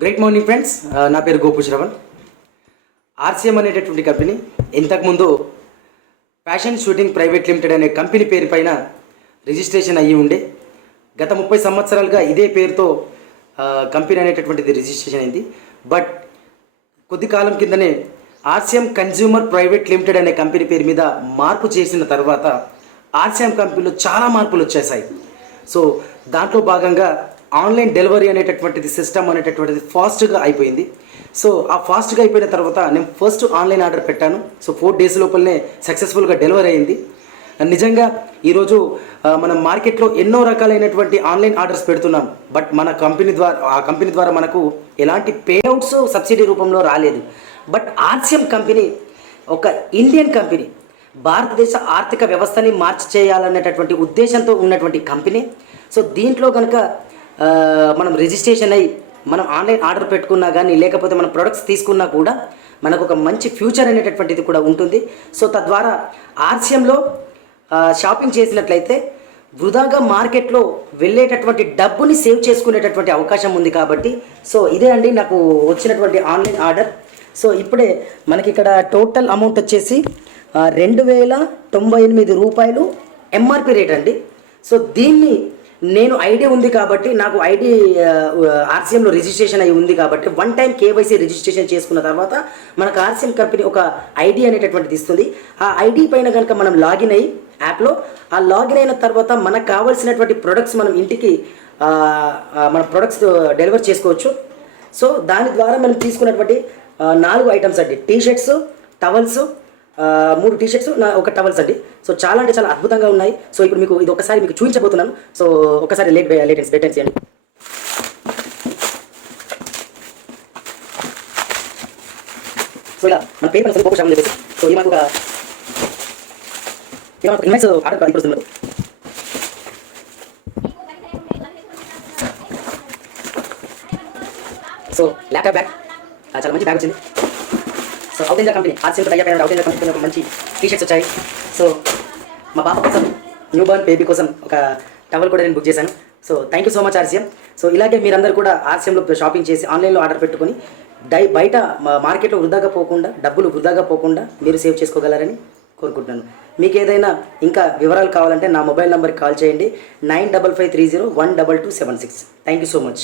Great morning friends, నా పేరు Gopu Shravan. RCM అనేటటువంటి కంపెనీ ఇంతకుముందు ఫ్యాషన్ షూటింగ్ ప్రైవేట్ లిమిటెడ్ అనే కంపెనీ పేరు పైన రిజిస్ట్రేషన్ అయ్యి ఉండే. గత 30 సంవత్సరాలుగా ఇదే పేరుతో కంపెనీ అనేటటువంటిది రిజిస్ట్రేషన్ అయింది. బట్ కొద్ది కాలం కిందనే ఆర్సీఎం కన్జ్యూమర్ ప్రైవేట్ లిమిటెడ్ అనే కంపెనీ పేరు మీద మార్పు చేసిన తర్వాత ఆర్సీఎం కంపెనీలో చాలా మార్పులు వచ్చేసాయి. సో దాంట్లో భాగంగా ఆన్లైన్ డెలివరీ అనేటటువంటిది సిస్టమ్ అనేటటువంటిది ఫాస్ట్గా అయిపోయింది. సో ఆ ఫాస్ట్గా అయిపోయిన తర్వాత నేను ఫస్ట్ ఆన్లైన్ ఆర్డర్ పెట్టాను. సో 4 డేస్ లోపలనే సక్సెస్ఫుల్గా డెలివరీ అయింది. నిజంగా ఈరోజు మనం మార్కెట్లో ఎన్నో రకాలైనటువంటి ఆన్లైన్ ఆర్డర్స్ పెడుతున్నాం. బట్ మన కంపెనీ ద్వారా మనకు ఎలాంటి పేఅవుట్స్ సబ్సిడీ రూపంలో రాలేదు. బట్ ఆర్సీఎం కంపెనీ ఒక ఇండియన్ కంపెనీ, భారతదేశ ఆర్థిక వ్యవస్థని మార్చి చేయాలనేటటువంటి ఉద్దేశంతో ఉన్నటువంటి కంపెనీ. సో దీంట్లో కనుక మనం రిజిస్ట్రేషన్ అయ్యి మనం ఆన్లైన్ ఆర్డర్ పెట్టుకున్నా కానీ లేకపోతే మన ప్రొడక్ట్స్ తీసుకున్నా కూడా మనకు ఒక మంచి ఫ్యూచర్ అనేటటువంటిది కూడా ఉంటుంది. సో తద్వారా ఆర్సీఎంలో షాపింగ్ చేసినట్లయితే వృధాగా మార్కెట్లో వెళ్ళేటటువంటి డబ్బుని సేవ్ చేసుకునేటటువంటి అవకాశం ఉంది. కాబట్టి సో ఇదే అండి నాకు వచ్చినటువంటి ఆన్లైన్ ఆర్డర్. సో ఇప్పుడే మనకి ఇక్కడ టోటల్ అమౌంట్ వచ్చేసి 2098 రూపాయలు ఎంఆర్పి రేట్ అండి. సో దీన్ని నేను ఐడి ఉంది కాబట్టి నాకు ఐడి ఆర్సీఎంలో రిజిస్ట్రేషన్ అయి ఉంది కాబట్టి 1 టైం కేవైసీ రిజిస్ట్రేషన్ చేసుకున్న తర్వాత మనకు ఆర్సీఎం కంపెనీ ఒక ఐడి అనేటటువంటిది ఇస్తుంది. ఆ ఐడి పైన కనుక మనం లాగిన్ అయ్యి యాప్లో ఆ లాగిన్ అయిన తర్వాత మనకు కావాల్సినటువంటి ప్రొడక్ట్స్ మనం ఇంటికి మన ప్రొడక్ట్స్ డెలివర్ చేసుకోవచ్చు. సో దాని ద్వారా మనం తీసుకున్నటువంటి 4 ఐటమ్స్ అండి, టీషర్ట్స్, టవల్స్, 3 టీషర్ట్స్, ఒక టవల్స్ అండి. సో చాలా అంటే చాలా అద్భుతంగా ఉన్నాయి. సో ఇప్పుడు మీకు ఇది ఒకసారి మీకు చూపించబోతున్నాను. సో ఒకసారి లేటెన్స్ చేయండి. సో ఇలా మన పేరు పైన గోపు శ్రవణ్ చెప్పేసి సో ఇది మనకు ఒక ఇన్వాయిస్ ఆర్డర్ ఇప్పుడు వస్తున్నారు. సో ల్యాప్టాప్ బ్యాగ్, చాలా మంచి బ్యాగ్ వచ్చింది. సో అవుట్ కంపెనీ ఆర్సీఎం అయ్యారు. అవుట్ కంపెనీ ఒక మంచి టీషర్ట్స్ వచ్చాయి. సో మా పాప కోసం, న్యూ బోర్న్ బేబీ కోసం ఒక టవల్ కూడా నేను బుక్ చేశాను. So thank you so much RCM. So ఇలాగే మీరందరూ కూడా ఆర్సీఎంలో షాపింగ్ చేసి ఆన్లైన్లో ఆర్డర్ పెట్టుకొని బయట మార్కెట్లో వృధాగా పోకుండా, డబ్బులు వృధాగా పోకుండా మీరు సేవ్ చేసుకోగలరని కోరుకుంటున్నాను. మీకు ఏదైనా ఇంకా వివరాలు కావాలంటే నా మొబైల్ నెంబర్కి కాల్ చేయండి, 9553012276. Thank you so much.